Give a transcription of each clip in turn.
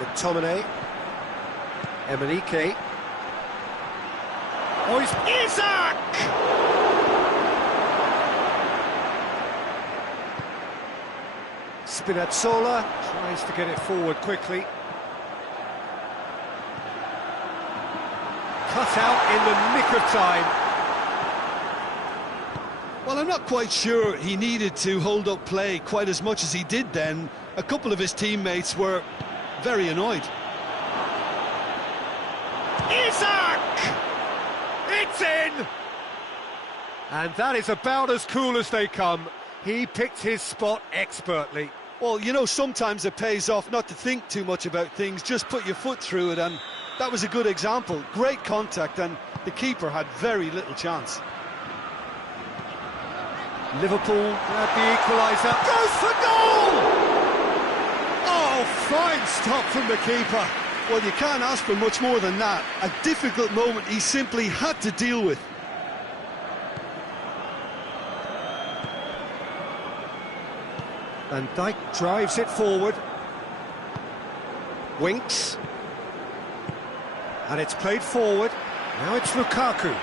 McTominay. Emenike. Oh, he's Isaac! Spinazzola tries to get it forward quickly. Cut out in the nick of time. Well, I'm not quite sure he needed to hold up play quite as much as he did then. A couple of his teammates were very annoyed. Isaac! It's in! And that is about as cool as they come. He picked his spot expertly. Well, you know, sometimes it pays off not to think too much about things, just put your foot through it, and that was a good example. Great contact, and the keeper had very little chance. Liverpool grab the equaliser. Goes for goal! Oh, fine stop from the keeper. Well, you can't ask for much more than that. A difficult moment he simply had to deal with. Van Dijk drives it forward. Winks. And it's played forward. Now it's Lukaku.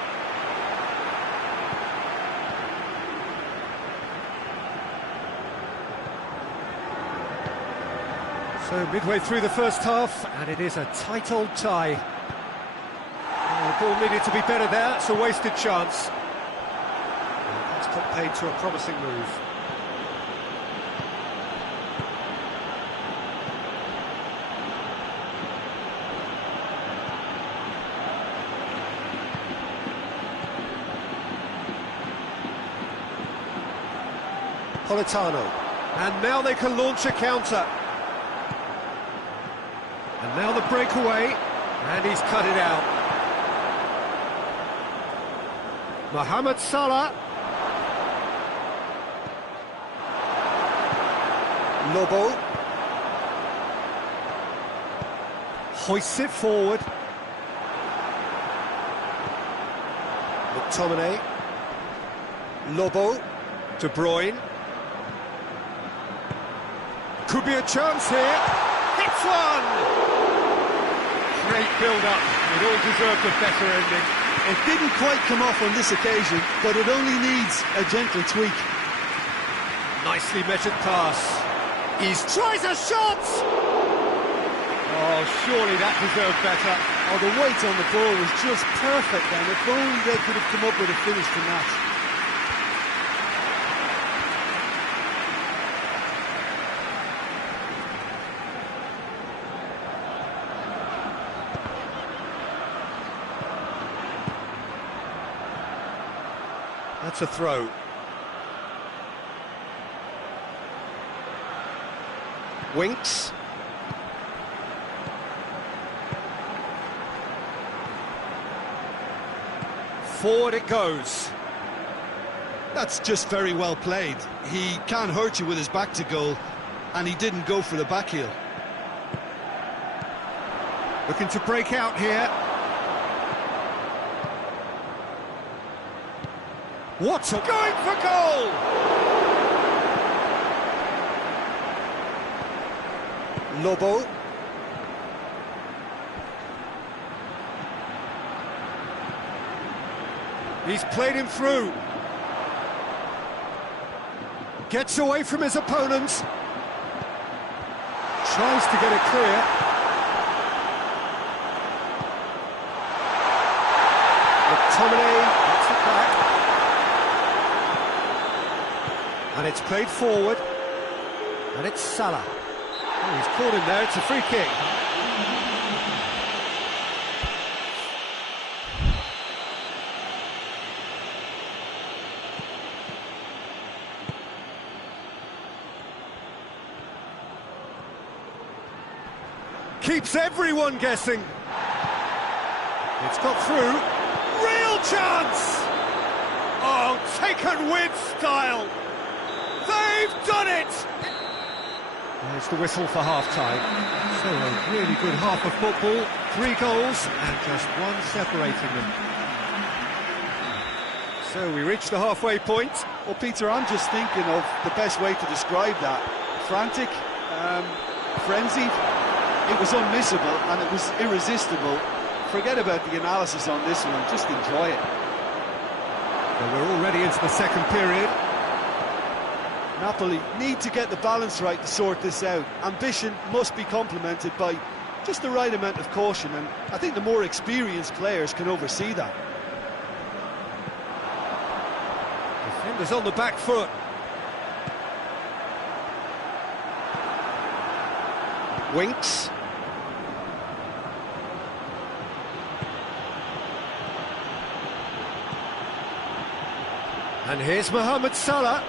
So midway through the first half, and it is a tight old tie. The ball needed to be better there. It's a wasted chance. That's got paid to a promising move. Politano, and now they can launch a counter. And now the breakaway, and he's cut it out. Mohamed Salah. Lobo. Hoists it forward. McTominay. Lobo. De Bruyne. Could be a chance here. Hits one! Great build-up. It all deserved a better ending. It didn't quite come off on this occasion, but it only needs a gentle tweak. Nicely measured pass. He tries a shot! Oh, surely that deserved better. Oh, the weight on the ball was just perfect then. If only they could have come up with a finish from that. That's a throw. Winks. Forward it goes. That's just very well played. He can't hurt you with his back to goal, and he didn't go for the back heel. Looking to break out here. What's going for goal? Lobo. He's played him through. Gets away from his opponents. Tries to get it clear. McTominay gets it back. And it's played forward, and it's Salah. Oh, he's caught him there, it's a free kick. Keeps everyone guessing. It's got through. Real chance! Oh, taken with style. They've done it! There's the whistle for half-time. So a really good half of football, 3 goals and just one separating them. So we reach the halfway point. Well, Peter, I'm just thinking of the best way to describe that. Frantic, frenzied. It was unmissable and it was irresistible. Forget about the analysis on this one, just enjoy it. Well, we're already into the second period. Napoli need to get the balance right to sort this out. Ambition must be complemented by just the right amount of caution, and I think the more experienced players can oversee that. Defenders on the back foot. Winks. And here's Mohamed Salah.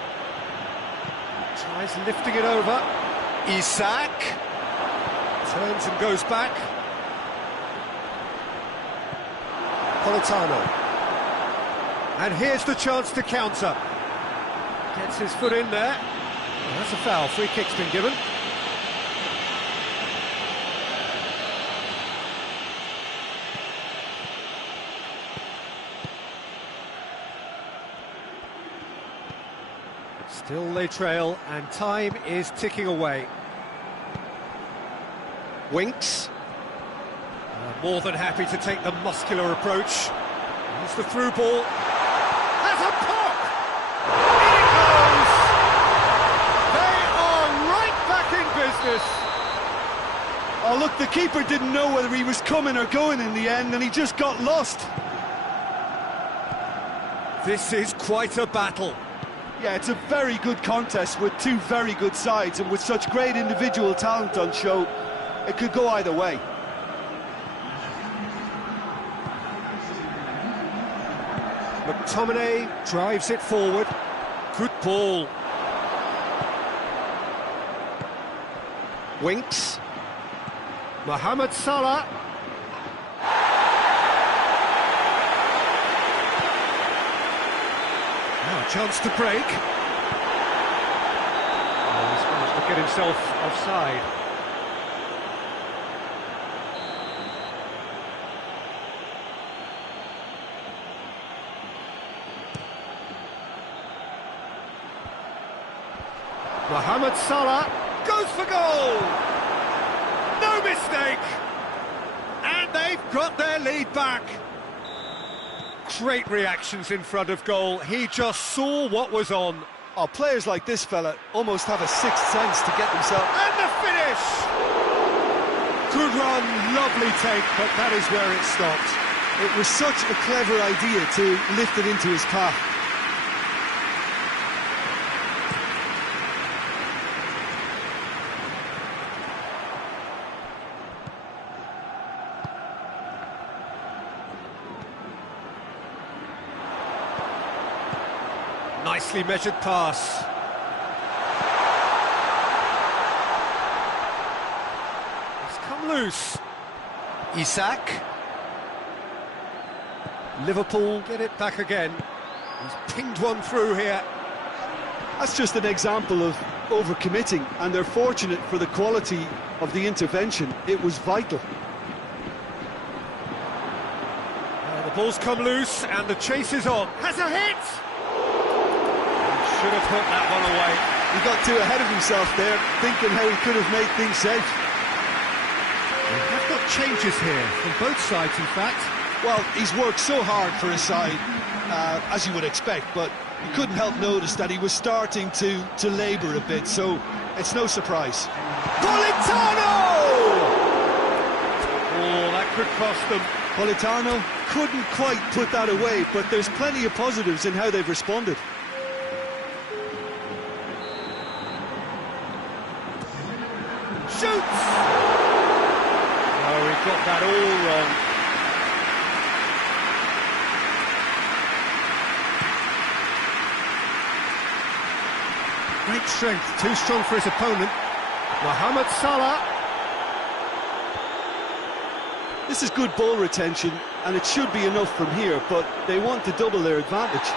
Tries lifting it over. Isak. Turns and goes back. Politano. And here's the chance to counter. Gets his foot in there. Well, that's a foul. Free kick's been given. Still they trail, and time is ticking away. Winks. More than happy to take the muscular approach. Here's the through ball. Has a pop! In it goes! They are right back in business. Oh, look, the keeper didn't know whether he was coming or going in the end, and he just got lost. This is quite a battle. Yeah, it's a very good contest with two very good sides, and with such great individual talent on show, it could go either way. McTominay drives it forward. Good ball. Winks. Mohamed Salah. Now a chance to break. Oh, he's managed to get himself offside. Mohamed Salah goes for goal! No mistake! And they've got their lead back. Great reactions in front of goal. He just saw what was on. Oh, players like this fella almost have a sixth sense to get themselves... And the finish! Good run, lovely take, but that is where it stopped. It was such a clever idea to lift it into his path. Nicely measured pass. It's come loose. Isak. Liverpool get it back again. He's pinged one through here. That's just an example of overcommitting, and they're fortunate for the quality of the intervention. It was vital. The ball's come loose and the chase is on. Has a hit! Should have put that one away. He got too ahead of himself there, thinking how he could have made things safe. They have got changes here, from both sides in fact. Well, he's worked so hard for his side, as you would expect, but you couldn't help notice that he was starting to labour a bit, so it's no surprise. Politano! Oh, that could cost them. Politano couldn't quite put that away, but there's plenty of positives in how they've responded. Shoots! Oh, he got that all wrong. Great strength, too strong for his opponent. Mohamed Salah. This is good ball retention, and it should be enough from here, but they want to double their advantage.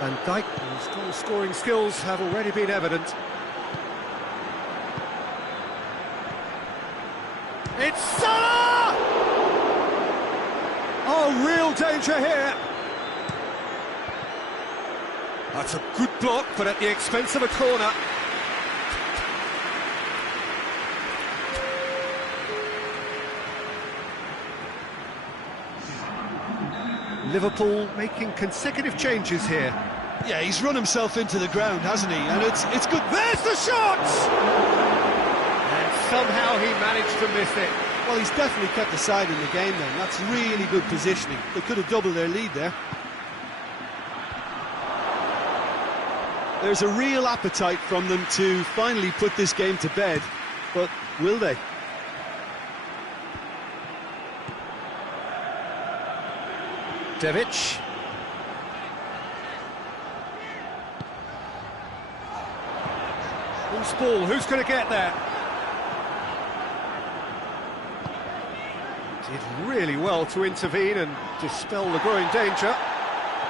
Van Dijk, whose goal-scoring skills have already been evident. It's Salah! Oh, real danger here. That's a good block, but at the expense of a corner. Liverpool making consecutive changes here. Yeah, he's run himself into the ground, hasn't he? And it's good. There's the shot! And somehow he managed to miss it. Well, he's definitely kept the side in the game then. That's really good positioning. They could have doubled their lead there. There's a real appetite from them to finally put this game to bed, but will they? Devic. Loose ball, who's going to get there? Did really well to intervene and dispel the growing danger.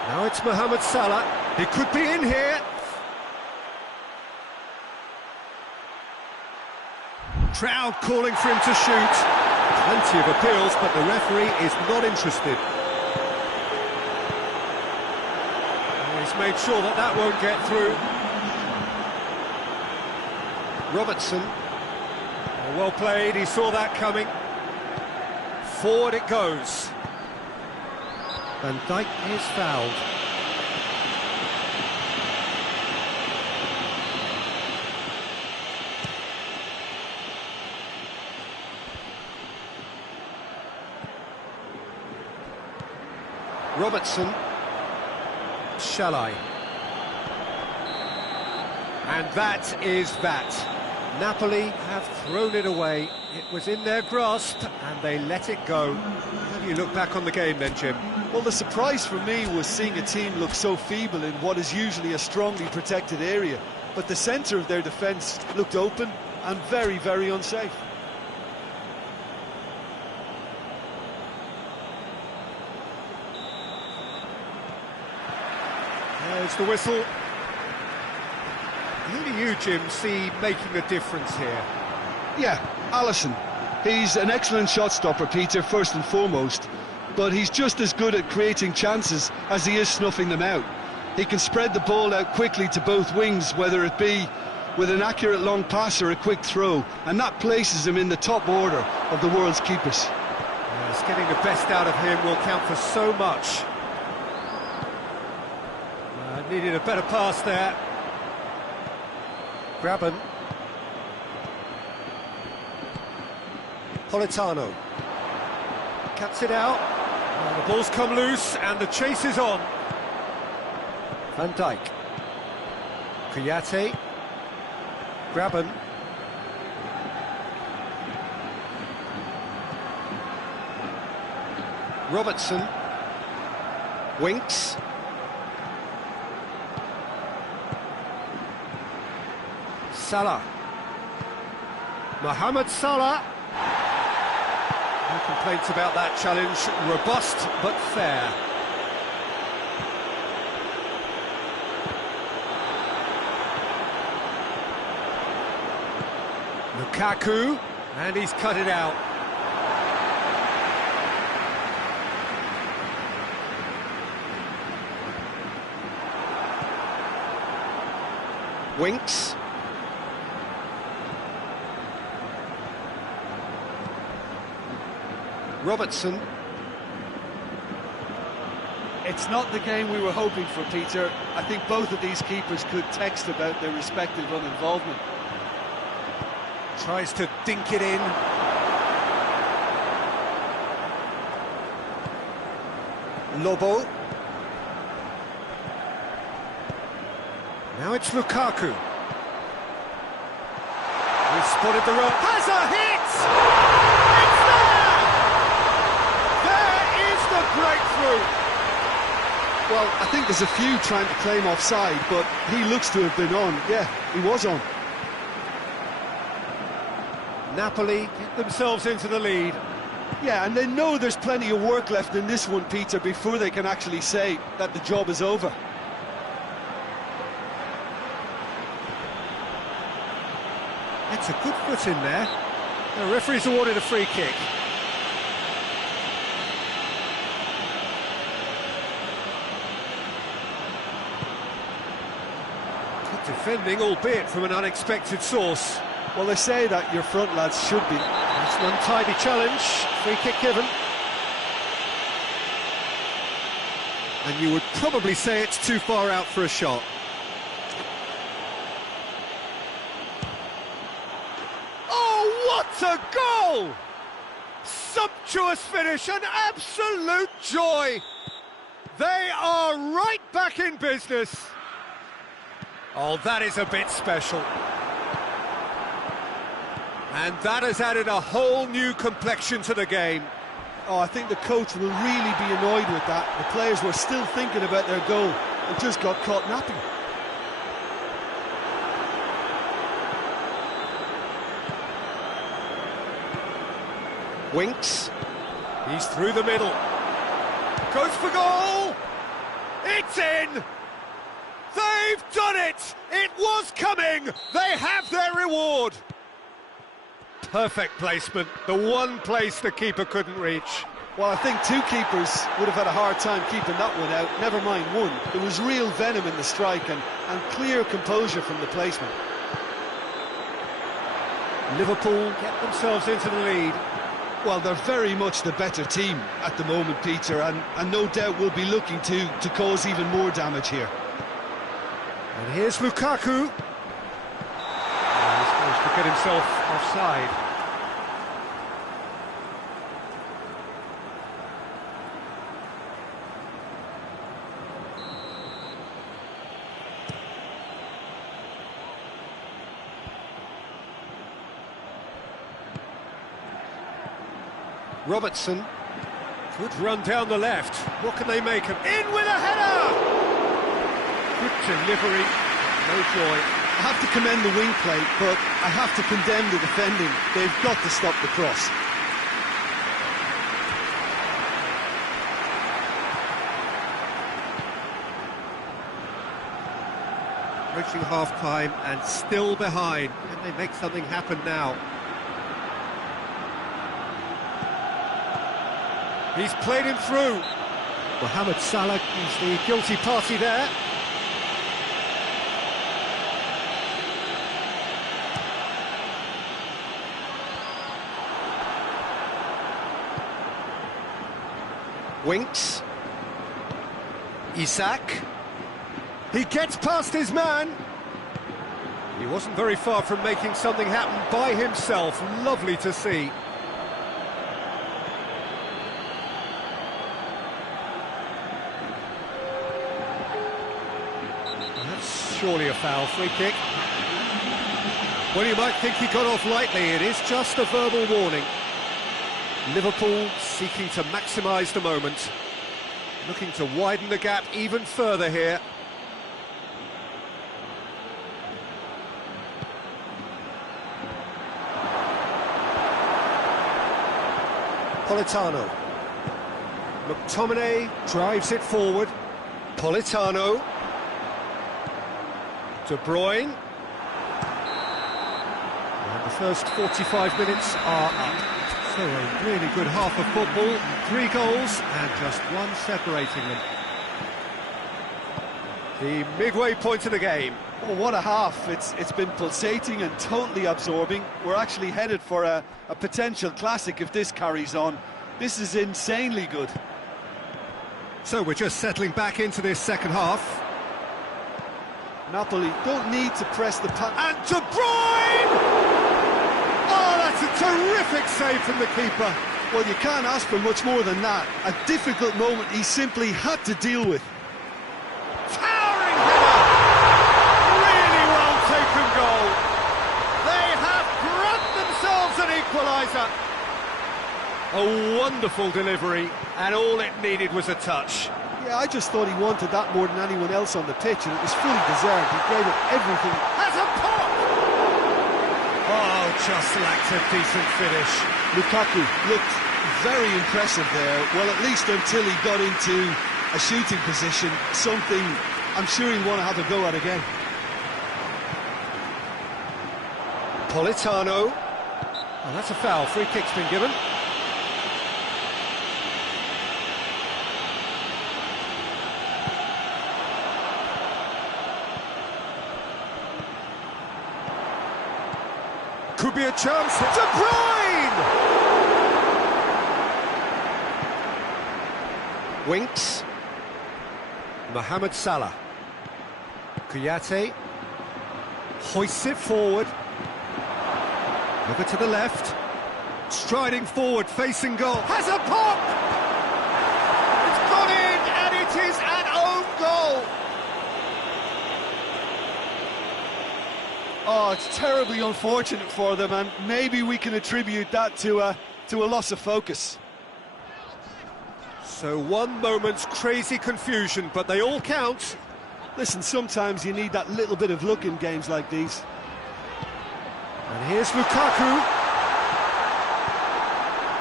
Now it's Mohamed Salah. He could be in here. Crowd calling for him to shoot. Plenty of appeals, but the referee is not interested. He's made sure that that won't get through. Robertson. Well played, he saw that coming. Forward it goes. Van Dijk is fouled. Robertson. Shall I? And that is that. Napoli have thrown it away. It was in their grasp and they let it go. How do you look back on the game then, Jim? Well, the surprise for me was seeing a team look so feeble in what is usually a strongly protected area. But the centre of their defence looked open and very, very unsafe. There's the whistle. Who do you, Jim, see making a difference here? Yeah, Alisson. He's an excellent shot stopper, Peter, first and foremost, but he's just as good at creating chances as he is snuffing them out. He can spread the ball out quickly to both wings, whether it be with an accurate long pass or a quick throw, and that places him in the top order of the world's keepers. Yes, getting the best out of him will count for so much. Needed a better pass there. Graben. Politano. Cuts it out. The ball's come loose and the chase is on. Van Dijk. Kouyaté. Graben. Robertson. Winks. Salah. Mohamed Salah. No complaints about that challenge. Robust but fair. Lukaku, and he's cut it out. Winks. Robertson. It's not the game we were hoping for, Peter. I think both of these keepers could text about their respective uninvolvement. Tries to dink it in. Lobo. Now it's Lukaku. He's spotted the rope. Has a hit! It's there! There is the breakthrough! Well, I think there's a few trying to claim offside, but he looks to have been on. Yeah, he was on. Napoli get themselves into the lead. Yeah, and they know there's plenty of work left in this one, Peter, before they can actually say that the job is over. It's a good foot in there. The referee's awarded a free kick. Good defending, albeit from an unexpected source. Well, they say that your front lads should be. That's an untidy challenge, free kick given. And you would probably say it's too far out for a shot. Oh, what a goal! Sumptuous finish, an absolute joy! They are right back in business. Oh, that is a bit special. And that has added a whole new complexion to the game. Oh, I think the coach will really be annoyed with that. The players were still thinking about their goal and just got caught napping. Winks. He's through the middle. Goes for goal! It's in! They've done it! It was coming! They have their reward! Perfect placement, the one place the keeper couldn't reach. Well, I think two keepers would have had a hard time keeping that one out, never mind one. There was real venom in the strike and clear composure from the placement. Liverpool get themselves into the lead. Well, they're very much the better team at the moment, Peter, and no doubt will be looking to cause even more damage here. And here's Lukaku. He's managed to get himself offside. Robertson. Good run down the left. What can they make of? In with a header! Good delivery. No joy. I have to commend the wing play, but I have to condemn the defending. They've got to stop the cross. Approaching half-time and still behind. Can they make something happen now? He's played him through. Mohamed Salah is the guilty party there. Winks. Isak. He gets past his man. He wasn't very far from making something happen by himself. Lovely to see. That's surely a foul. Free kick. Well, you might think he got off lightly. It is just a verbal warning. Liverpool seeking to maximise the moment. Looking to widen the gap even further here. Politano. McTominay drives it forward. Politano. De Bruyne. And the first 45 minutes are up. So a really good half of football. 3 goals and just one separating them. The midway point of the game. Oh, what a half. It's been pulsating and totally absorbing. We're actually headed for a potential classic if this carries on. This is insanely good. So we're just settling back into this second half. Napoli don't need to press the And De Bruyne! Oh, that's a terrific save from the keeper. Well, you can't ask for much more than that. A difficult moment he simply had to deal with. Towering header! Really well taken goal. They have grabbed themselves an equaliser. A wonderful delivery, and all it needed was a touch. Yeah, I just thought he wanted that more than anyone else on the pitch, and it was fully deserved. He gave it everything. Has a pop! Oh, just lacked a decent finish. Lukaku looked very impressive there, well, at least until he got into a shooting position, something I'm sure he'll want to have a go at again. Politano. Oh, that's a foul. Free kick's been given. could be a chance. De Bruyne! Winks. Mohamed Salah. Kouyaté. Hoists it forward. Over to the left. Striding forward, facing goal. Has a pop! It's gone in, and it is an own goal! Oh, it's terribly unfortunate for them, and maybe we can attribute that to a loss of focus. So one moment's crazy confusion, but they all count. Listen, sometimes you need that little bit of luck in games like these. And here's Lukaku.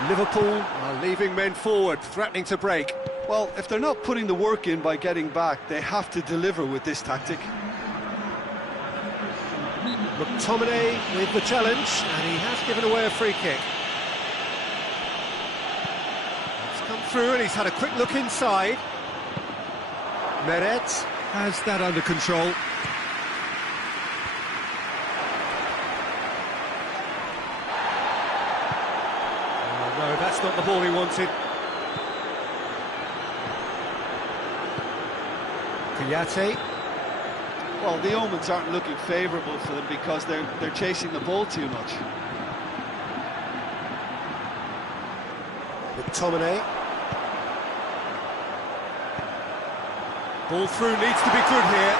Liverpool are leaving men forward, threatening to break. Well, if they're not putting the work in by getting back, they have to deliver with this tactic. McTominay with the challenge, and he has given away a free kick. It's come through, and he's had a quick look inside. Meret has that under control. Oh, no, that's not the ball he wanted. Kouyaté. Well, the omens aren't looking favourable for them because they're chasing the ball too much. McTominay. Ball through needs to be good here.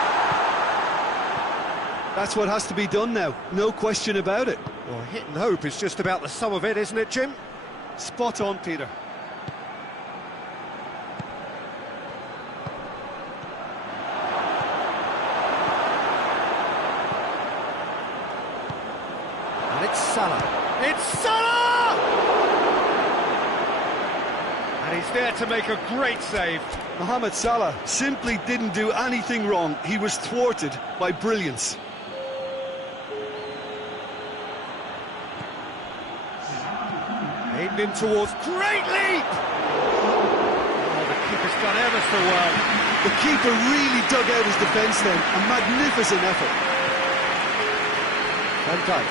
That's what has to be done now, no question about it. Well, hit and hope is just about the sum of it, isn't it, Jim? Spot on, Peter. And it's Salah. It's Salah! And he's there to make a great save. Mohamed Salah simply didn't do anything wrong. He was thwarted by brilliance. Aimed in towards... Great leap! Oh, the keeper's done ever so well. The keeper really dug out his defence then. A magnificent effort. Van Dijk.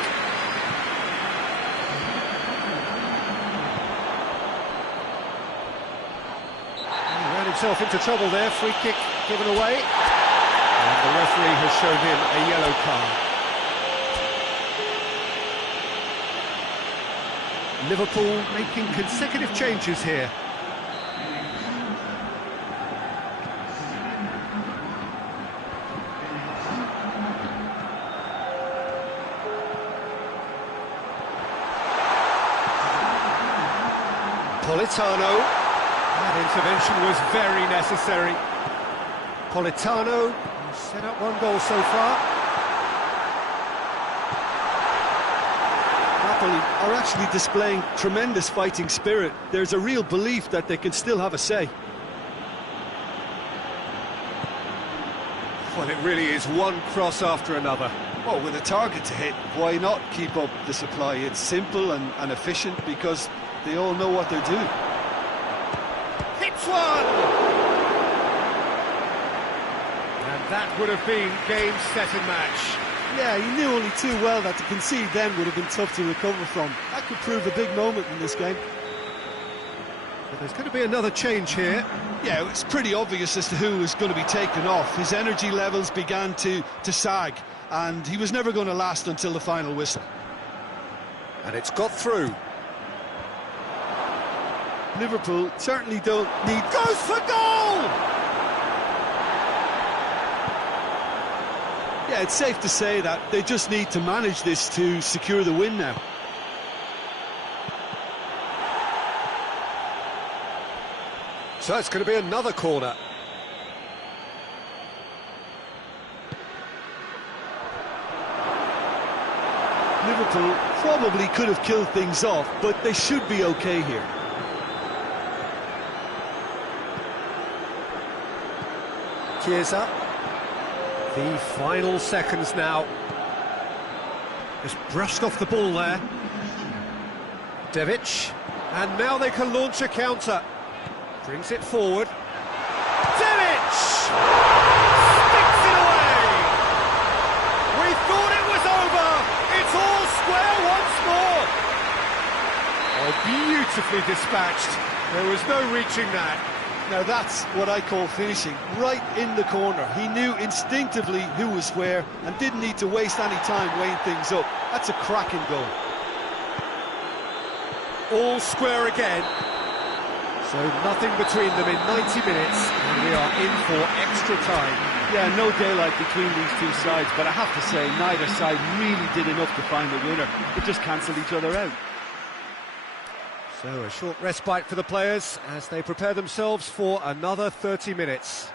Himself into trouble there, free kick given away, and the referee has shown him a yellow card. Liverpool making consecutive changes here. Politano. That intervention was very necessary. Politano set up one goal so far. Napoli are actually displaying tremendous fighting spirit. There's a real belief that they can still have a say. Well, it really is one cross after another. Well, with a target to hit, why not keep up the supply? It's simple and efficient because they all know what they're doing. Hits one! And that would have been game, set and match. Yeah, he knew only too well that to concede then would have been tough to recover from. That could prove a big moment in this game. But there's going to be another change here. Yeah, it's pretty obvious as to who was going to be taken off. His energy levels began to sag, and he was never going to last until the final whistle. And it's got through. Liverpool certainly don't need... Goes for goal! Yeah, it's safe to say that they just need to manage this to secure the win now. So it's going to be another corner. Liverpool probably could have killed things off, but they should be okay here. Chiesa. The final seconds now. Just brushed off the ball there. Devic. And now they can launch a counter. Brings it forward. Devic! Sticks it away! We thought it was over. It's all square once dispatched. There was no reaching that. Now that's what I call finishing, right in the corner. He knew instinctively who was where and didn't need to waste any time weighing things up. That's a cracking goal. All square again. So nothing between them in 90 minutes, and we are in for extra time. Yeah, no daylight between these two sides, but I have to say, neither side really did enough to find the winner. It just cancelled each other out. So a short respite for the players as they prepare themselves for another 30 minutes.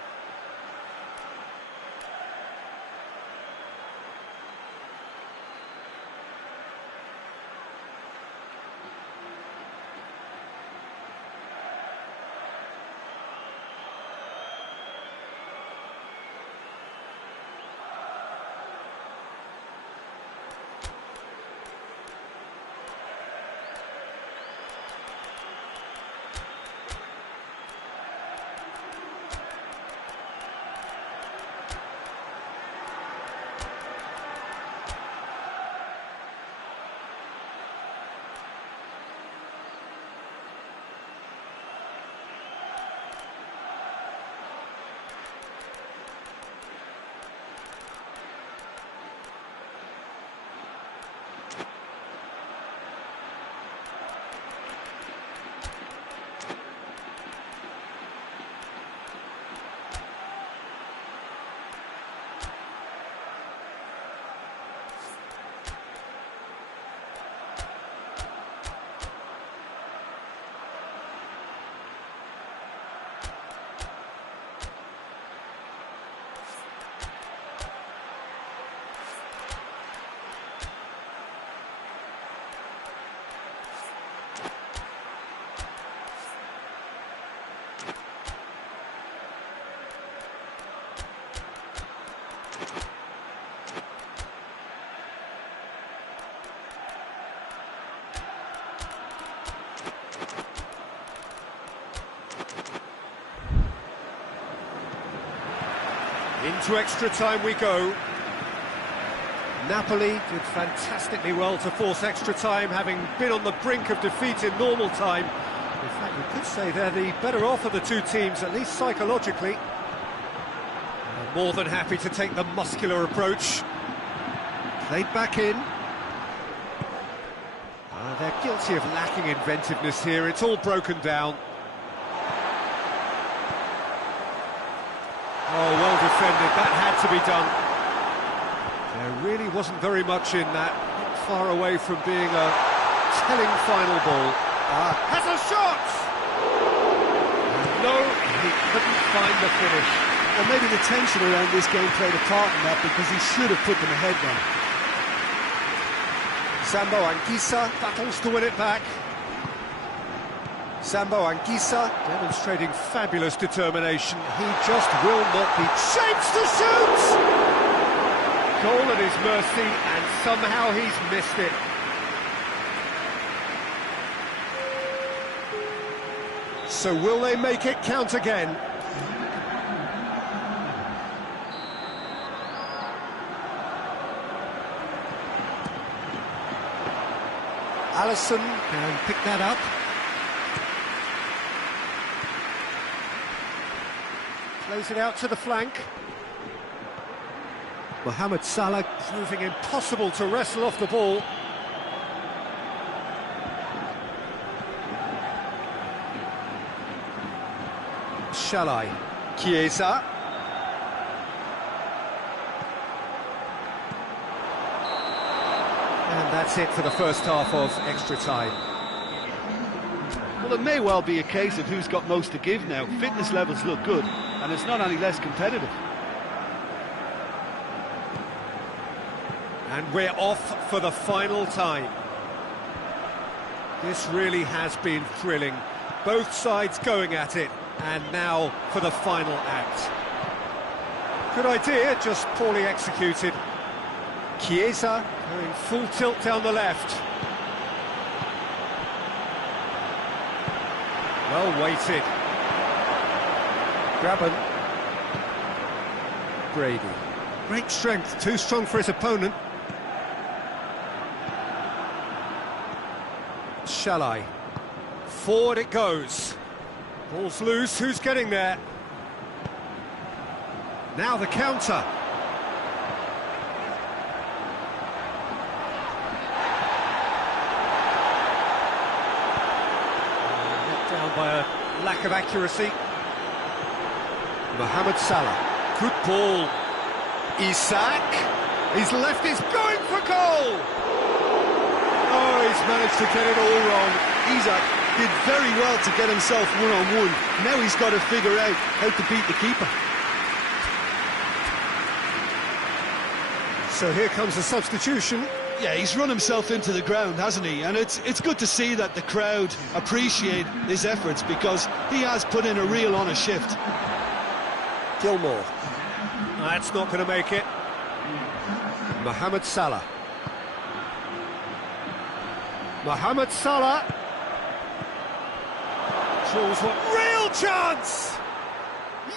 Into extra time we go. Napoli did fantastically well to force extra time, having been on the brink of defeat in normal time. In fact, you could say they're the better off of the two teams, at least psychologically. They're more than happy to take the muscular approach. Played back in. They're guilty of lacking inventiveness here. It's all broken down. Oh, well defended. That had to be done. There really wasn't very much in that. Not far away from being a telling final ball. Has a shot! No, he couldn't find the finish. Well, maybe the tension around this game played a part in that, because he should have put them ahead then. Sambo Anguissa battles to win it back. Sambo Anguissa demonstrating fabulous determination. He just will not be... Shapes to shoot! Goal at his mercy, and somehow he's missed it. So will they make it count again? Alisson can pick that up. Plays it out to the flank. Mohamed Salah proving impossible to wrestle off the ball. Shalai. Chiesa. And that's it for the first half of extra time. Well, it may well be a case of who's got most to give now. Fitness levels look good, and it's not any less competitive. And we're off for the final time. This really has been thrilling. Both sides going at it, and now for the final act. Good idea, just poorly executed. Chiesa going full tilt down the left. Well weighted. Graben. Brady. Great strength, too strong for his opponent. Shalai. forward it goes. Ball's loose, who's getting there? Now the counter. Let down by a lack of accuracy. Mohamed Salah. Good ball. Isak. His left is going for goal. Oh, he's managed to get it all wrong. Isak did very well to get himself one-on-one. Now he's got to figure out how to beat the keeper. So here comes a substitution. Yeah, he's run himself into the ground, hasn't he? And it's good to see that the crowd appreciate his efforts, because he has put in a real honest shift. Gilmore. That's not going to make it. Mohamed Salah. Mohamed Salah. Shows what real chance!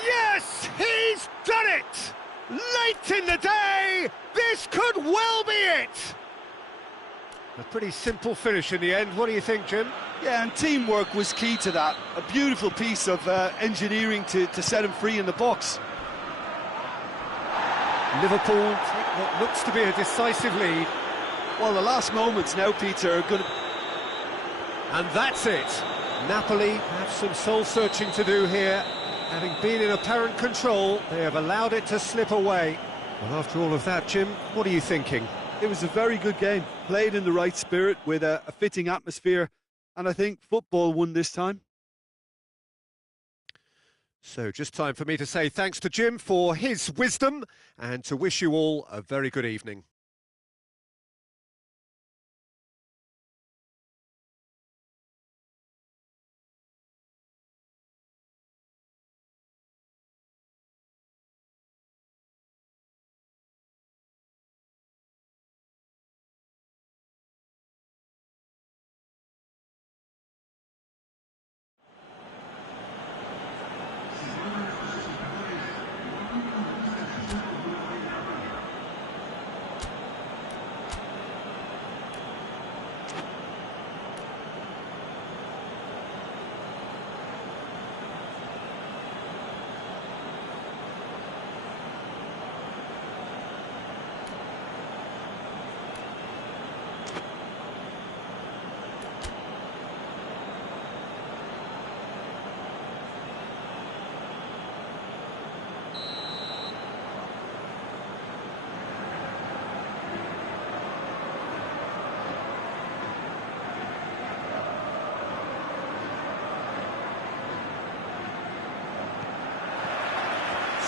Yes, he's done it! Late in the day, this could well be it! A pretty simple finish in the end. What do you think, Jim? Yeah, and teamwork was key to that. A beautiful piece of engineering to set him free in the box. Liverpool take what looks to be a decisive lead. Well, the last moments now, Peter, are going to... And that's it. Napoli have some soul-searching to do here. Having been in apparent control, they have allowed it to slip away. Well, after all of that, Jim, what are you thinking? It was a very good game, played in the right spirit with a fitting atmosphere, and I think football won this time. So just time for me to say thanks to Jim for his wisdom and to wish you all a very good evening.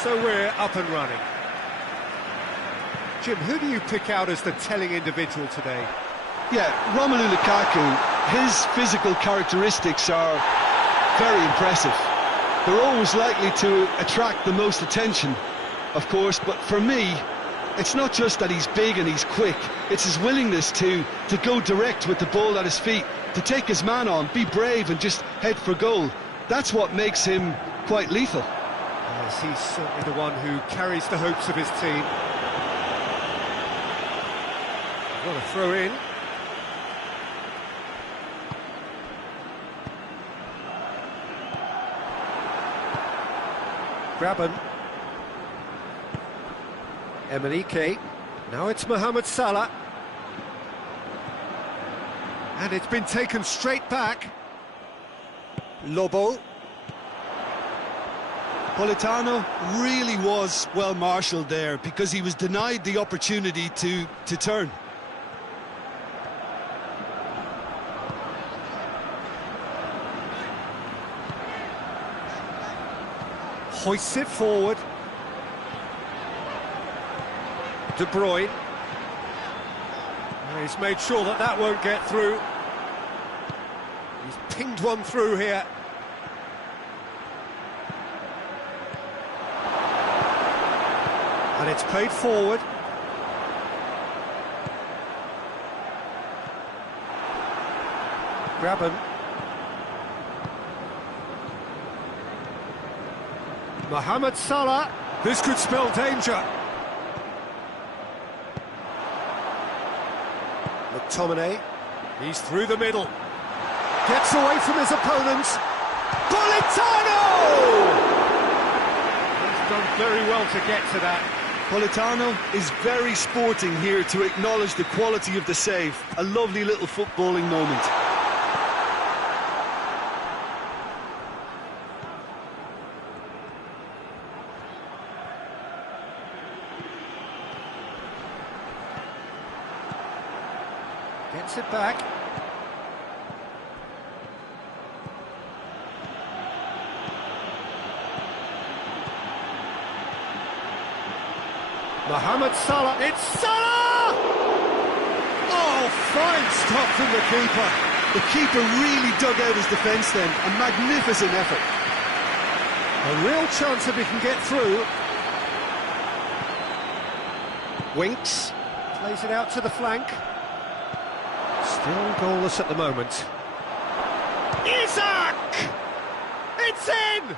So we're up and running. Jim, who do you pick out as the telling individual today? Yeah, Romelu Lukaku, his physical characteristics are very impressive. They're always likely to attract the most attention, of course, but for me, it's not just that he's big and he's quick, it's his willingness to go direct with the ball at his feet, to take his man on, be brave and just head for goal. That's what makes him quite lethal. Yes, he's certainly the one who carries the hopes of his team. What a throw in. Graben. Emenike. Now it's Mohamed Salah. And it's been taken straight back. Lobo. Politano really was well marshalled there because he was denied the opportunity to turn. Hoists it forward. De Bruyne. He's made sure that that won't get through. He's pinged one through here. And it's played forward. Graben. Mohamed Salah. This could spell danger. McTominay. He's through the middle. Gets away from his opponents. Politano! He's done very well to get to that. Politano is very sporting here to acknowledge the quality of the save. A lovely little footballing moment. Gets it back. Mohamed Salah, it's Salah! Oh, fine stop from the keeper. The keeper really dug out his defence then. A magnificent effort. A real chance if he can get through. Winks. Plays it out to the flank. Still goalless at the moment. Isaac! It's in!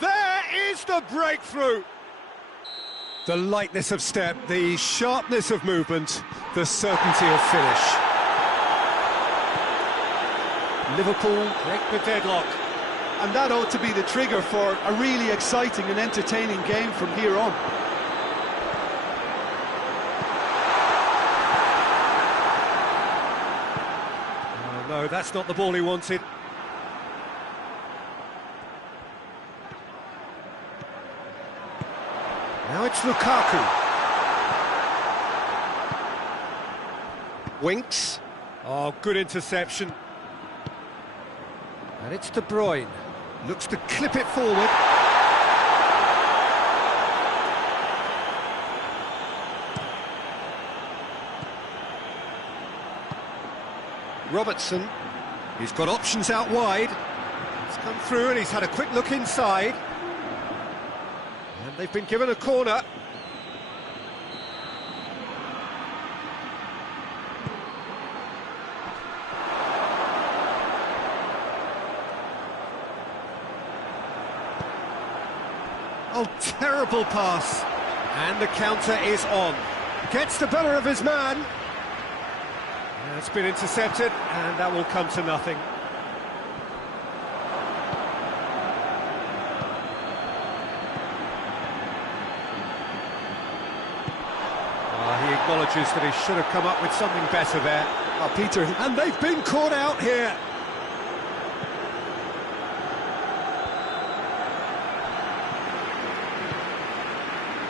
There is the breakthrough! The lightness of step, the sharpness of movement, the certainty of finish. Liverpool break the deadlock. And that ought to be the trigger for a really exciting and entertaining game from here on. Oh, no, that's not the ball he wanted. Now it's Lukaku. Winks. Oh, good interception. And it's De Bruyne. Looks to clip it forward. Robertson. He's got options out wide. He's come through and he's had a quick look inside. And they've been given a corner. Oh, terrible pass. And the counter is on. Gets the better of his man. It's been intercepted, and that will come to nothing. He acknowledges that he should have come up with something better there. Oh, Peter. And they've been caught out here.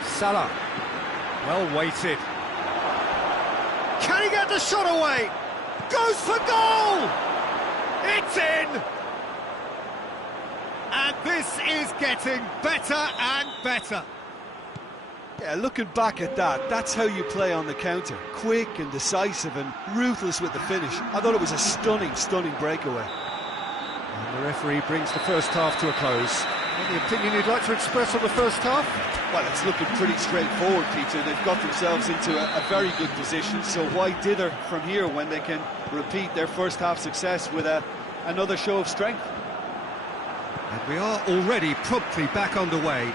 Salah, well weighted. Can he get the shot away? Goes for goal! It's in! And this is getting better and better. Yeah, looking back at that, that's how you play on the counter. Quick and decisive and ruthless with the finish. I thought it was a stunning, stunning breakaway. And the referee brings the first half to a close. Any opinion you'd like to express on the first half? Well, it's looking pretty straightforward, Peter. They've got themselves into a very good position, so why dither from here when they can repeat their first half success with another show of strength? And we are already promptly back underway.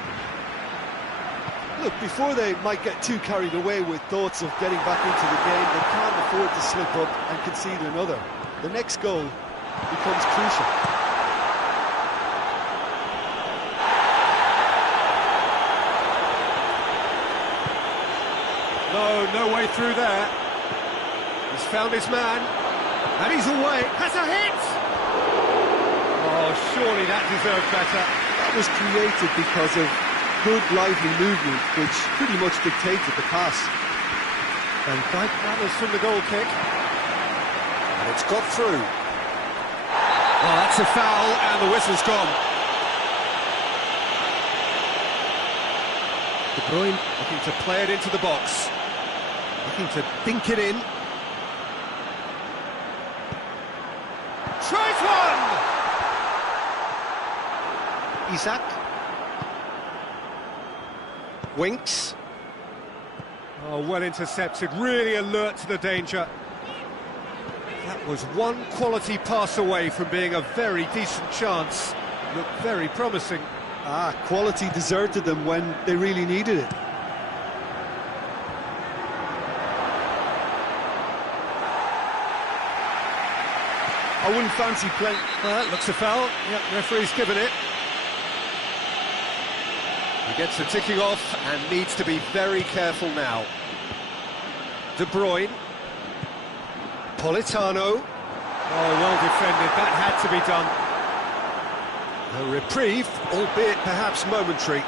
Look, before they might get too carried away with thoughts of getting back into the game, they can't afford to slip up and concede another. The next goal becomes crucial. No way through there. He's found his man, and he's away. Has a hit! Oh, surely that deserved better. That was created because of good, lively movement, which pretty much dictated the pass. And Dyke runners from the goal kick. And it's got through. Oh, that's a foul, and the whistle's gone. De Bruyne looking to play it into the box. Looking to dink it in. Tries one! Isaac. Winks. Oh, well intercepted, really alert to the danger. That was one quality pass away from being a very decent chance. Looked very promising. Quality deserted them when they really needed it. I wouldn't fancy playing. Well, that looks a foul. Yep, referee's given it. He gets the ticking off and needs to be very careful now. De Bruyne. Politano. Oh, well defended. That had to be done. A reprieve, albeit perhaps momentary.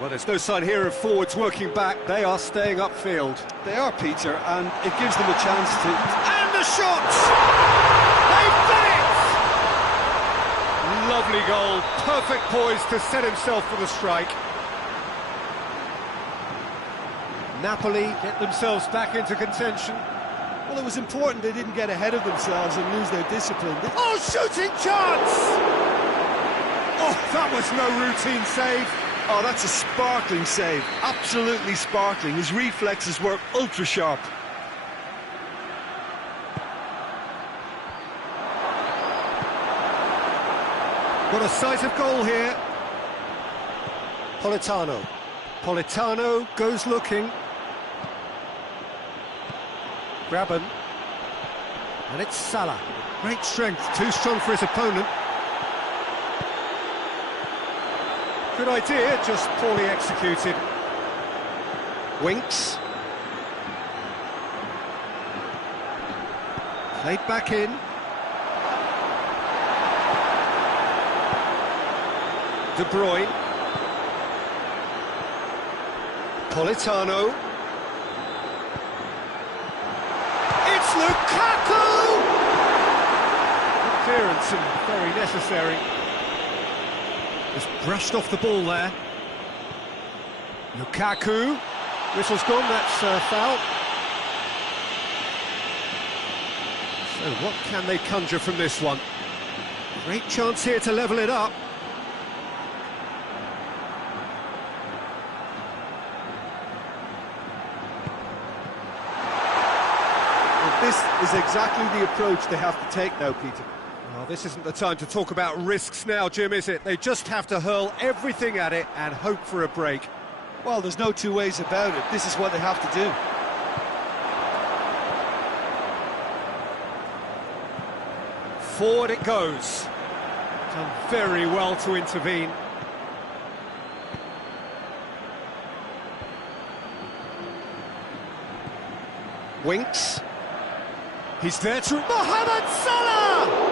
Well, there's no sign here of forwards working back. They are staying upfield. They are, Peter, and it gives them a chance to... And the shot! They've done it! Lovely goal. Perfect poise to set himself for the strike. Napoli get themselves back into contention. Well, it was important they didn't get ahead of themselves and lose their discipline. Oh, shooting chance! Oh, that was no routine save. Oh, that's a sparkling save. Absolutely sparkling. His reflexes were ultra sharp. Got a sight of goal here. Politano. Politano goes looking. Graben. And it's Salah. Great strength, too strong for his opponent. Good idea, just poorly executed. Winks. Played back in. De Bruyne. Politano. It's Lukaku! Good clearance and very necessary. Just brushed off the ball there. Lukaku. Whistle's gone, that's a foul. So what can they conjure from this one? Great chance here to level it up. Well, this is exactly the approach they have to take now, Peter. Well, this isn't the time to talk about risks now, Jim, is it? They just have to hurl everything at it and hope for a break. Well, there's no two ways about it. This is what they have to do. Forward it goes. Done very well to intervene. Winks. He's there to Mohamed Salah!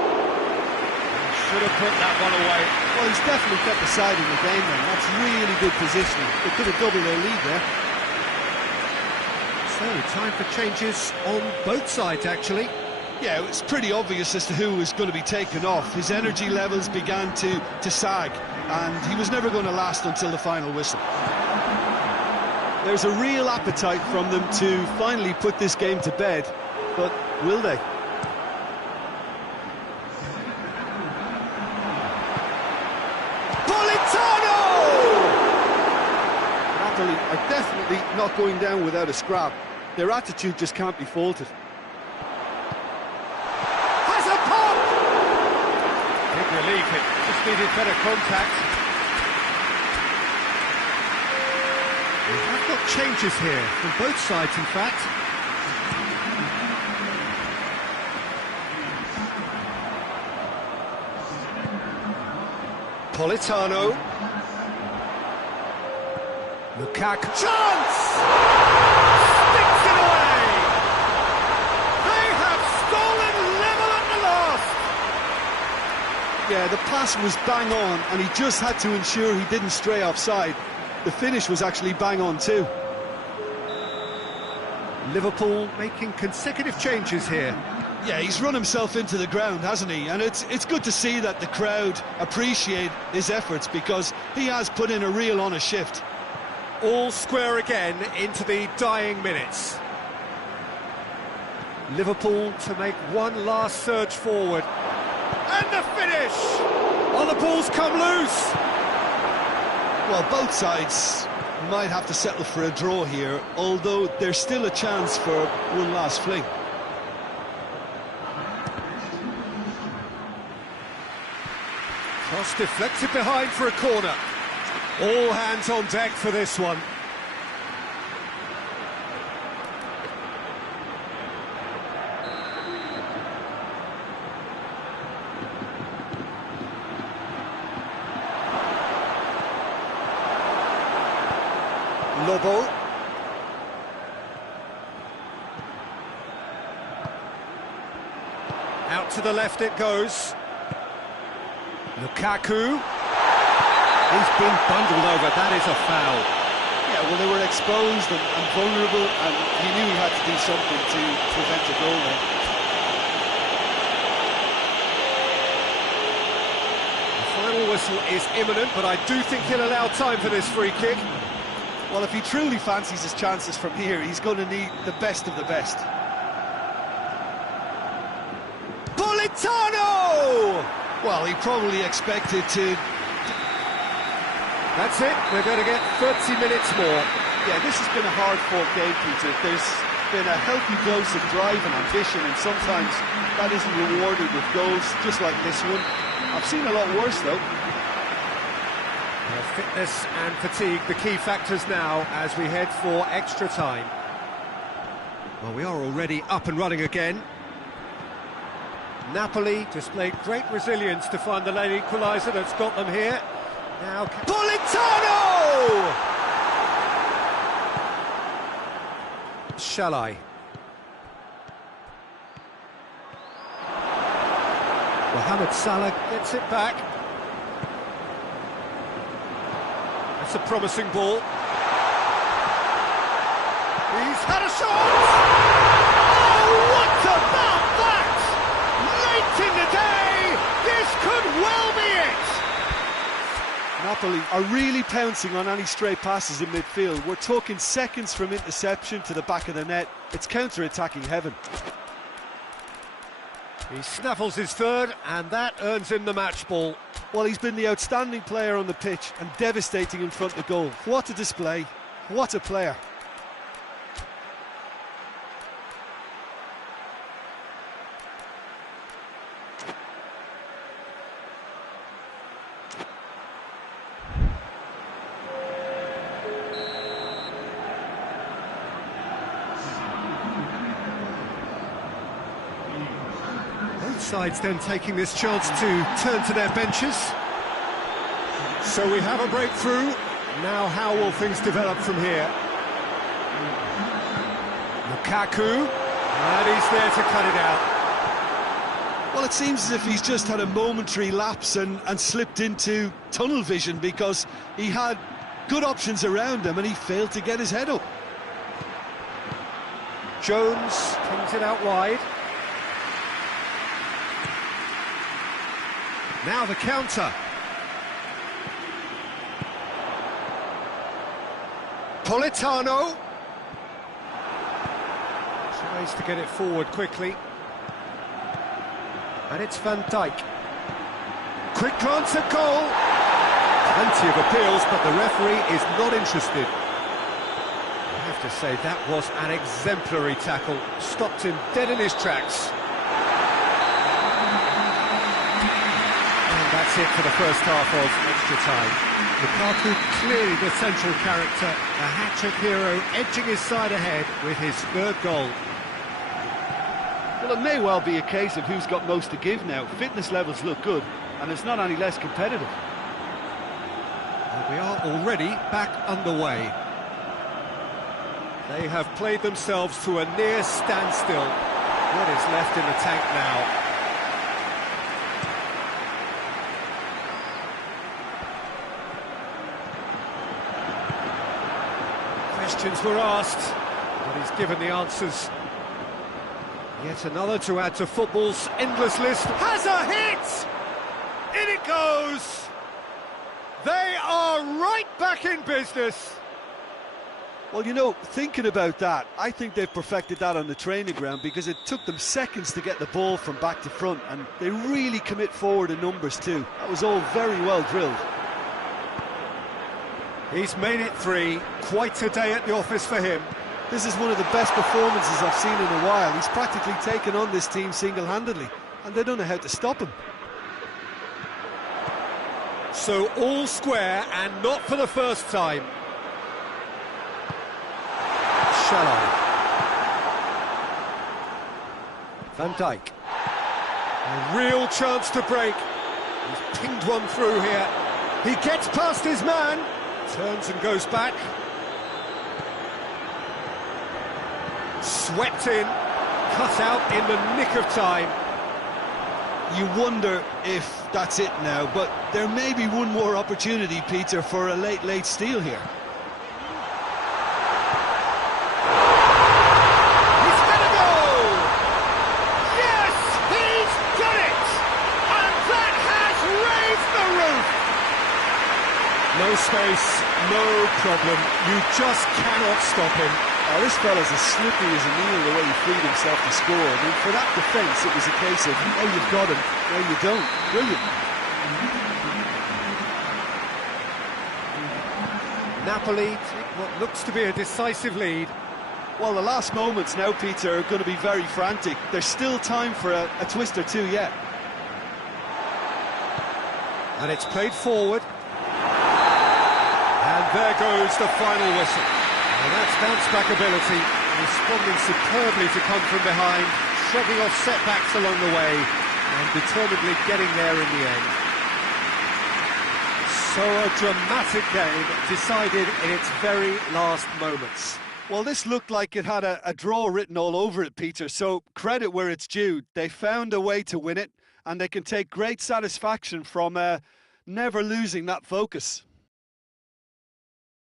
Should have put that one away. Well, he's definitely kept the side in the game then. That's really good positioning. They could have doubled their lead there. So, time for changes on both sides, actually. Yeah, it was pretty obvious as to who was going to be taken off. His energy levels began to sag, and he was never going to last until the final whistle. There's a real appetite from them to finally put this game to bed, but will they? Napoli are definitely not going down without a scrap. Their attitude just can't be faulted. Has a pop! Big relief, it just needed better contact. We have got changes here, from both sides in fact. Politano. Lukaku. Chance! Sticks it away! They have stolen level at the last! Yeah, the pass was bang on, and he just had to ensure he didn't stray offside. The finish was actually bang on too. Liverpool making consecutive changes here. Yeah, he's run himself into the ground, hasn't he? And it's good to see that the crowd appreciate his efforts, because he has put in a real honest shift. All square again into the dying minutes. Liverpool to make one last surge forward. And the finish! Oh, the ball's come loose! Well, both sides might have to settle for a draw here, although there's still a chance for one last fling. Cross deflected behind for a corner. All hands on deck for this one. Lobo. Out to the left it goes. Lukaku. He's been bundled over, that is a foul. Yeah, well, they were exposed and vulnerable, and he knew he had to do something to prevent a goal there. The final whistle is imminent, but I do think he'll allow time for this free kick. Well, if he truly fancies his chances from here, he's going to need the best of the best. Politano! Well, he probably expected to... That's it, we're going to get 30 minutes more. Yeah, this has been a hard-fought game, Peter. There's been a healthy dose of drive and ambition, and sometimes that isn't rewarded with goals, just like this one. I've seen a lot worse, though. Fitness and fatigue, the key factors now as we head for extra time. Well, we are already up and running again. Napoli displayed great resilience to find the late equaliser that's got them here. Now, Politano! Shall I? Mohamed Salah gets it back. That's a promising ball. He's had a shot! Oh, what about that? Late in the day, this could well be it! Napoli are really pouncing on any stray passes in midfield. We're talking seconds from interception to the back of the net. It's counter-attacking heaven. He snaffles his third, and that earns him the match ball. Well, he's been the outstanding player on the pitch and devastating in front of goal. What a display, what a player. Sides then taking this chance to turn to their benches. So we have a breakthrough. Now how will things develop from here? Lukaku, and he's there to cut it out. Well, it seems as if he's just had a momentary lapse and slipped into tunnel vision, because he had good options around him and he failed to get his head up. Jones pings it out wide. Now the counter. Politano. Tries to get it forward quickly. And it's Van Dijk. Quick glance at goal. Plenty of appeals, but the referee is not interested. I have to say, that was an exemplary tackle. Stopped him dead in his tracks. That's it for the first half of extra time. Lukaku clearly the central character, a hat-trick hero, edging his side ahead with his third goal. Well, it may well be a case of who's got most to give now. Fitness levels look good, and it's not any less competitive. And we are already back underway. They have played themselves to a near standstill. What is left in the tank now? Questions were asked, but he's given the answers. Yet another to add to football's endless list. Has a hit! In it goes! They are right back in business. Well, you know, thinking about that, I think they've perfected that on the training ground, because it took them seconds to get the ball from back to front, and they really commit forward in numbers too. That was all very well drilled. He's made it three. Quite a day at the office for him. This is one of the best performances I've seen in a while. He's practically taken on this team single-handedly, and they don't know how to stop him. So all square, and not for the first time. Shall I? Van Dijk. A real chance to break. He's pinged one through here. He gets past his man. Turns and goes back. Swept in, cut out in the nick of time. You wonder if that's it now, but there may be one more opportunity, Peter, for a late steal here. He's gonna go! Yes, he's done it! And that has raised the roof! No space, no problem. You just cannot stop him. Oh, this fella's as slippery as a needle the way he freed himself to score. I mean, for that defence, it was a case of, oh, you've got him, no, you don't. Brilliant. Napoli take what looks to be a decisive lead. Well, the last moments now, Peter, are going to be very frantic. There's still time for a twist or two yet. And it's played forward. And there goes the final whistle. And that's bounce-back ability, responding superbly to come from behind, shrugging off setbacks along the way, and determinedly getting there in the end. So a dramatic game decided in its very last moments. Well, this looked like it had a draw written all over it, Peter, so credit where it's due. They found a way to win it, and they can take great satisfaction from never losing that focus.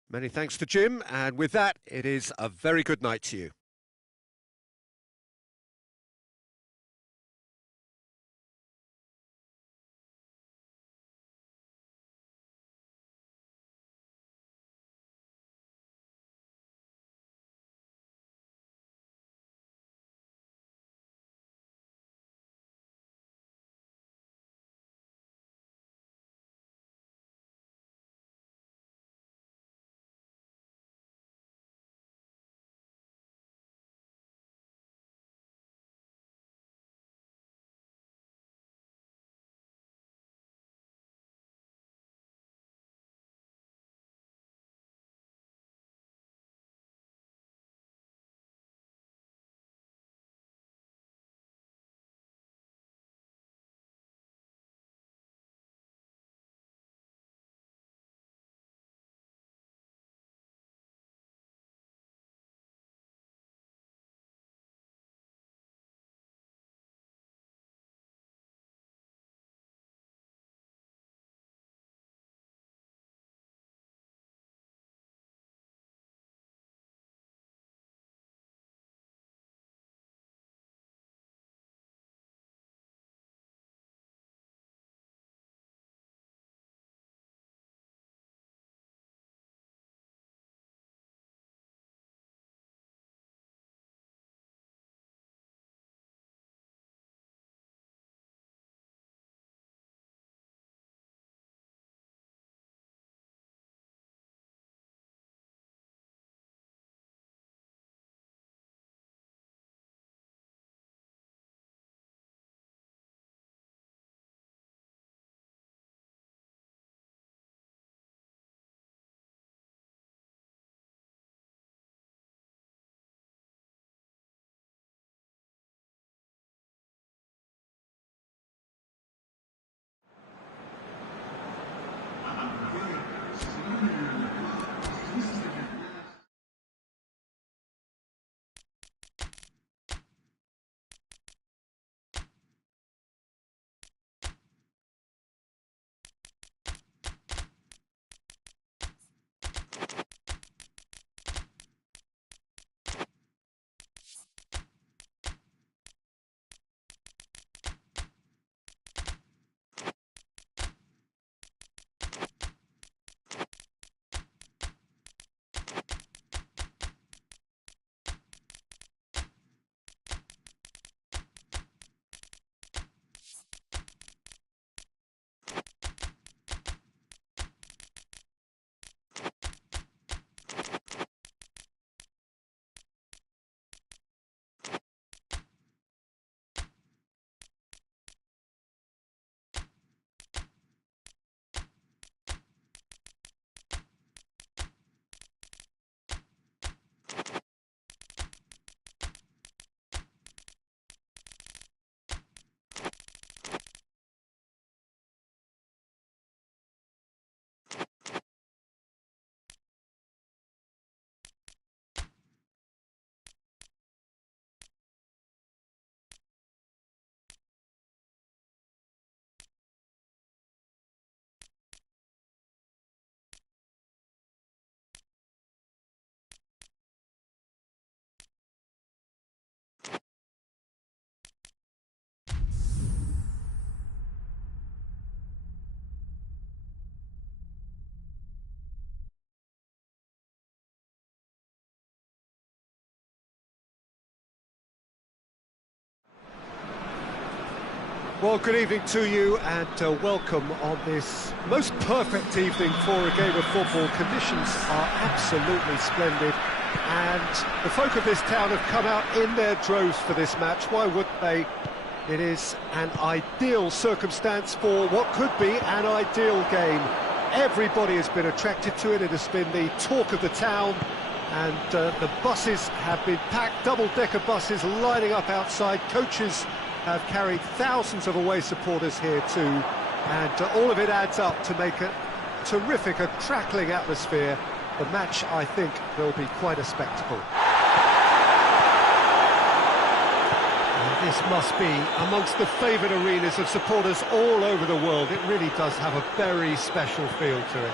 Many thanks to Jim, and with that, it is a very good night to you. Well, good evening to you and welcome on this most perfect evening for a game of football. Conditions are absolutely splendid and the folk of this town have come out in their droves for this match. Why wouldn't they? It is an ideal circumstance for what could be an ideal game. Everybody has been attracted to it. It has been the talk of the town, and the buses have been packed, double-decker buses lining up outside. Coaches have carried thousands of away supporters here too, and all of it adds up to make a terrific, a crackling atmosphere. The match, I think, will be quite a spectacle. And this must be amongst the favoured arenas of supporters all over the world. It really does have a very special feel to it.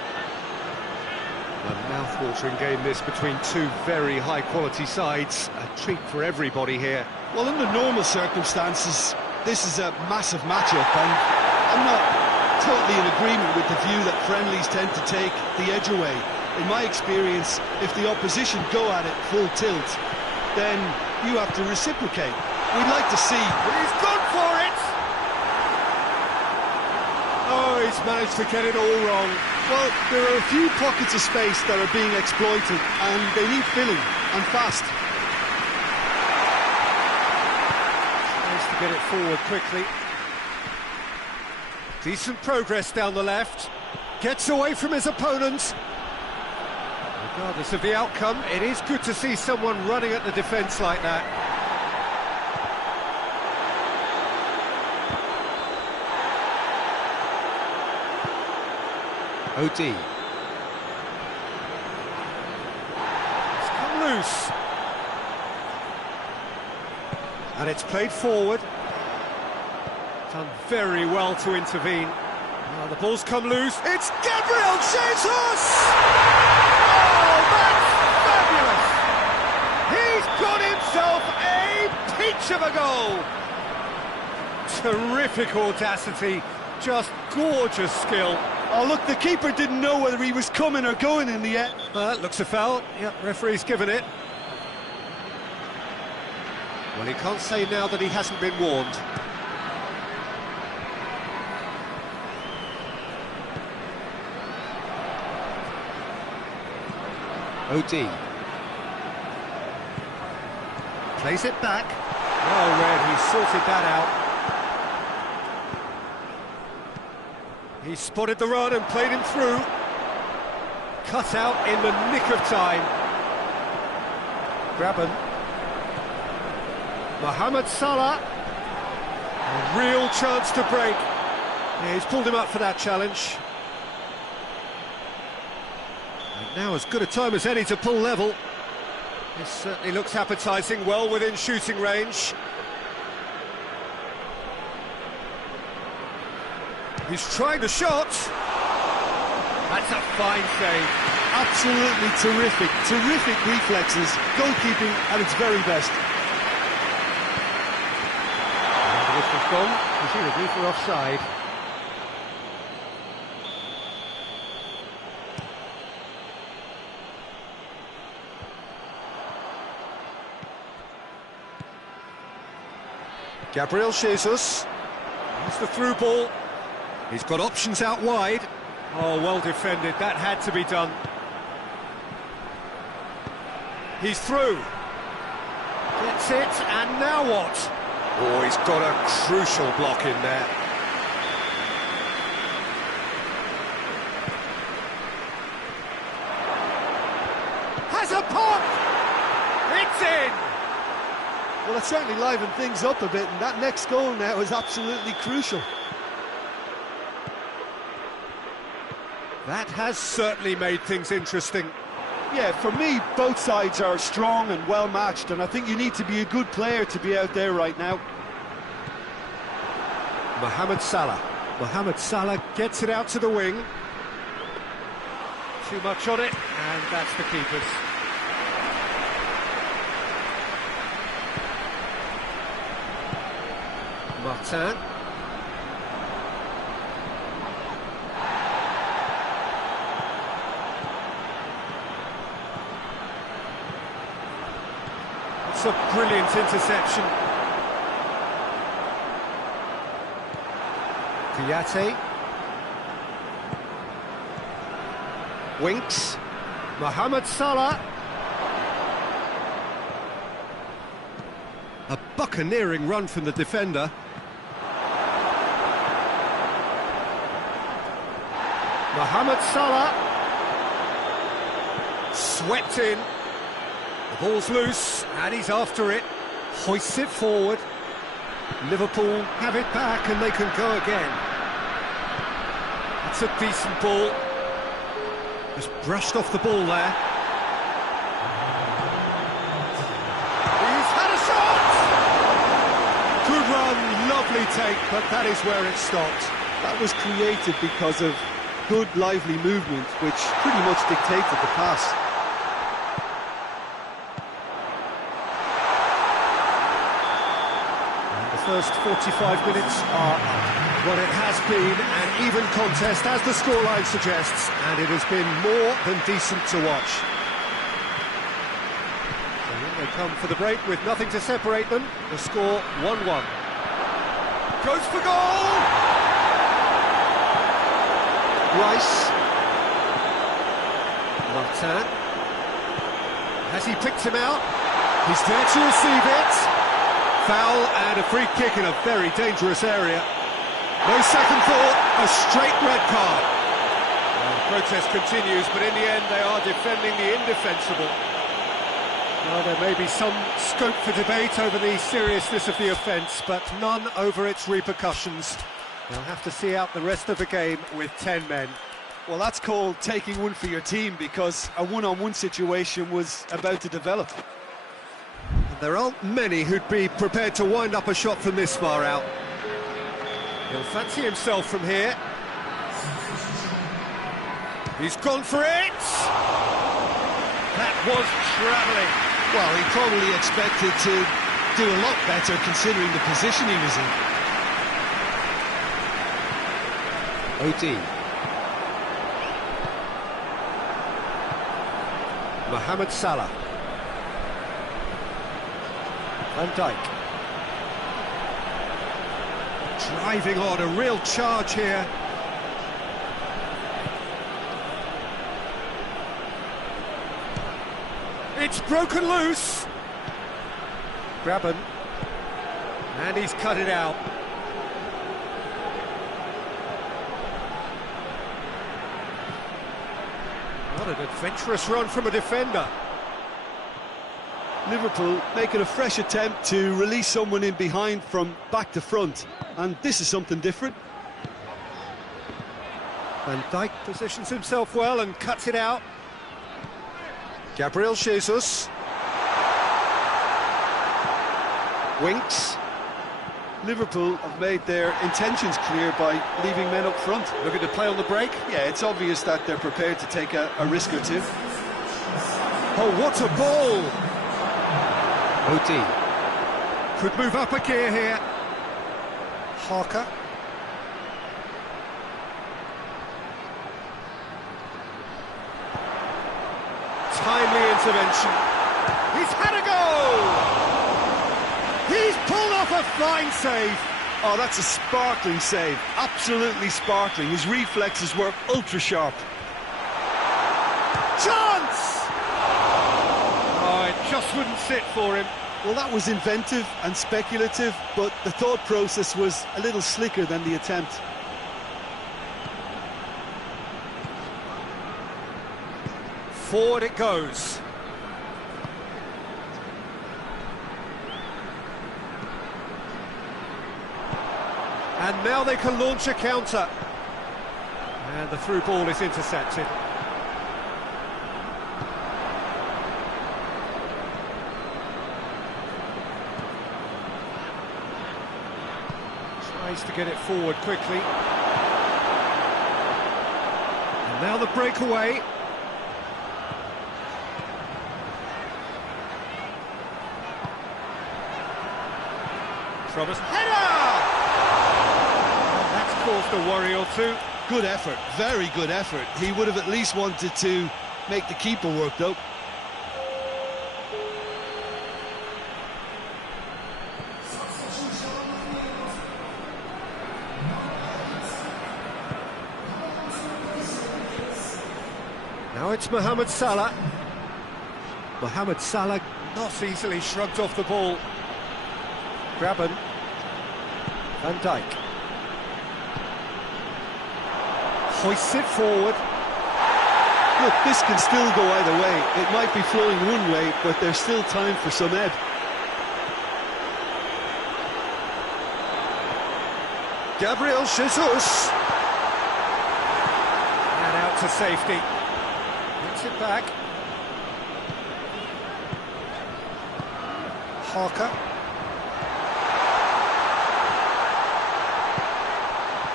A mouth-watering game this between two very high-quality sides. A treat for everybody here. Well, in the normal circumstances, this is a massive matchup, and I'm not totally in agreement with the view that friendlies tend to take the edge away. In my experience, if the opposition go at it full tilt, then you have to reciprocate. We'd like to see... He's gone for it! Oh, he's managed to get it all wrong. Well, there are a few pockets of space that are being exploited, and they need filling, and fast. Nice to get it forward quickly. Decent progress down the left. Gets away from his opponent. Regardless of the outcome, it is good to see someone running at the defence like that. OD. It's come loose. And it's played forward. Done very well to intervene. Now the ball's come loose. It's Gabriel Jesus! Oh, that's fabulous! He's got himself a peach of a goal! Terrific audacity, just gorgeous skill. Oh, look, the keeper didn't know whether he was coming or going in the end. Looks a foul. Yep, referee's given it. Well, he can't say now that he hasn't been warned. OD. Plays it back. Well read, he sorted that out. He spotted the run and played him through. Cut out in the nick of time. Graben. Mohamed Salah. A real chance to break. Yeah, he's pulled him up for that challenge. And now as good a time as any to pull level. This certainly looks appetising, well within shooting range. He's trying the shot. That's a fine save. Absolutely terrific, terrific reflexes, goalkeeping at its very best. And the whistle's gone, presumably for offside. Gabriel Jesus. Here's the through ball. He's got options out wide. Oh, well defended. That had to be done. He's through. Gets it, and now what? Oh, he's got a crucial block in there. Has a pop! It's in! Well, it certainly livened things up a bit, and that next goal now is absolutely crucial. That has certainly made things interesting. Yeah, for me, both sides are strong and well-matched, and I think you need to be a good player to be out there right now. Mohamed Salah. Mohamed Salah gets it out to the wing. Too much on it, and that's the keeper's. Martin. It's a brilliant interception. Piatti. Winks. Mohamed Salah. A buccaneering run from the defender. Mohamed Salah. Swept in. The ball's loose, and he's after it. Hoists it forward. Liverpool have it back, and they can go again. It's a decent ball. Just brushed off the ball there. He's had a shot! Good run, lovely take, but that is where it stopped. That was created because of good, lively movement, which pretty much dictated the pass. And the first 45 minutes are up. Well, it has been an even contest, as the scoreline suggests, and it has been more than decent to watch. So here they come for the break with nothing to separate them. The score 1-1. Goes for goal! Rice. Martin. Has he picked him out? He's there to receive it. Foul and a free kick in a very dangerous area. No second thought, a straight red card. Well, the protest continues, but in the end they are defending the indefensible. Well, there may be some scope for debate over the seriousness of the offence, but none over its repercussions. They'll have to see out the rest of the game with 10 men. Well, that's called taking one for your team, because a one-on-one situation was about to develop. There aren't many who'd be prepared to wind up a shot from this far out. He'll fancy himself from here. He's gone for it! That was travelling. Well, he probably expected to do a lot better considering the position he was in. OD. Mohamed Salah. Van Dijk. Driving on, a real charge here. It's broken loose. Graben. And he's cut it out. What an adventurous run from a defender. Liverpool making a fresh attempt to release someone in behind from back to front, and this is something different. Van Dijk positions himself well and cuts it out. Gabriel Jesus. Winks. Liverpool have made their intentions clear by leaving men up front. Looking to play on the break. Yeah, it's obvious that they're prepared to take a risk or two. Oh, what a ball! OD. Could move up a gear here. Harker. Timely intervention. He's had a go! He's pulled off a fine save. Oh, that's a sparkling save. Absolutely sparkling. His reflexes were ultra sharp. Chance! Oh, it just wouldn't sit for him. Well, that was inventive and speculative, but the thought process was a little slicker than the attempt. Forward it goes. And now they can launch a counter. And the through ball is intercepted. Tries to get it forward quickly. And now the breakaway. From his header! That's caused a worry or two. Good effort, very good effort. He would have at least wanted to make the keeper work, though. It's Mohamed Salah. Mohamed Salah not easily shrugged off the ball. Graben. Van Dijk. Hoists it forward. Look, this can still go either way. It might be flowing one way, but there's still time for some ebb. Gabriel Jesus. And out to safety. Gets it back. Harker.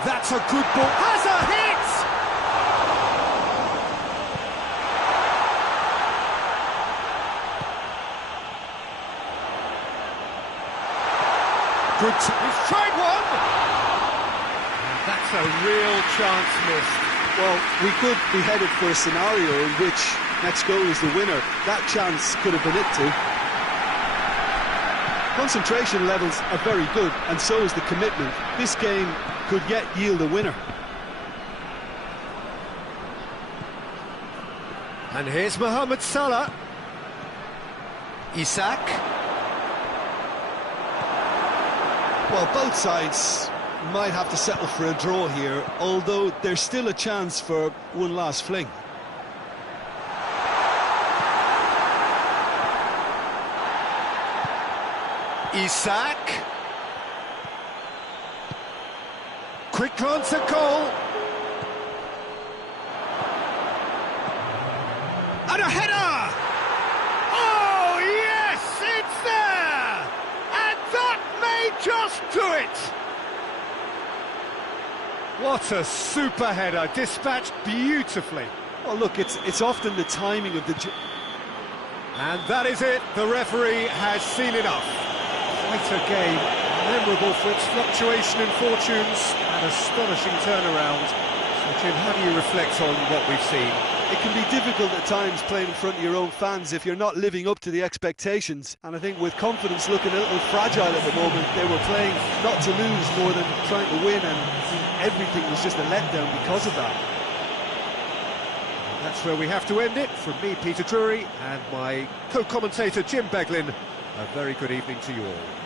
That's a good ball. Has a hit! Good. He's tried one! That's a real chance missed. Well, we could be headed for a scenario in which next goal is the winner. That chance could have been it too. Concentration levels are very good, and so is the commitment. This game could yet yield a winner. And here's Mohamed Salah. Isak. Well, both sides might have to settle for a draw here, although there's still a chance for one last fling. Isak. Quick glance at goal. And a header! Oh, yes, it's there! And that may just do it! What a super header, dispatched beautifully. Well, look, it's often the timing of the... And that is it, the referee has seen enough. Quite a game, memorable for its fluctuation in fortunes and astonishing turnaround. So, Jim, how do you reflect on what we've seen? It can be difficult at times playing in front of your own fans if you're not living up to the expectations. And I think with confidence looking a little fragile at the moment, they were playing not to lose more than trying to win, and everything was just a letdown because of that. That's where we have to end it. From me, Peter Drury, and my co-commentator, Jim Beglin, a very good evening to you all.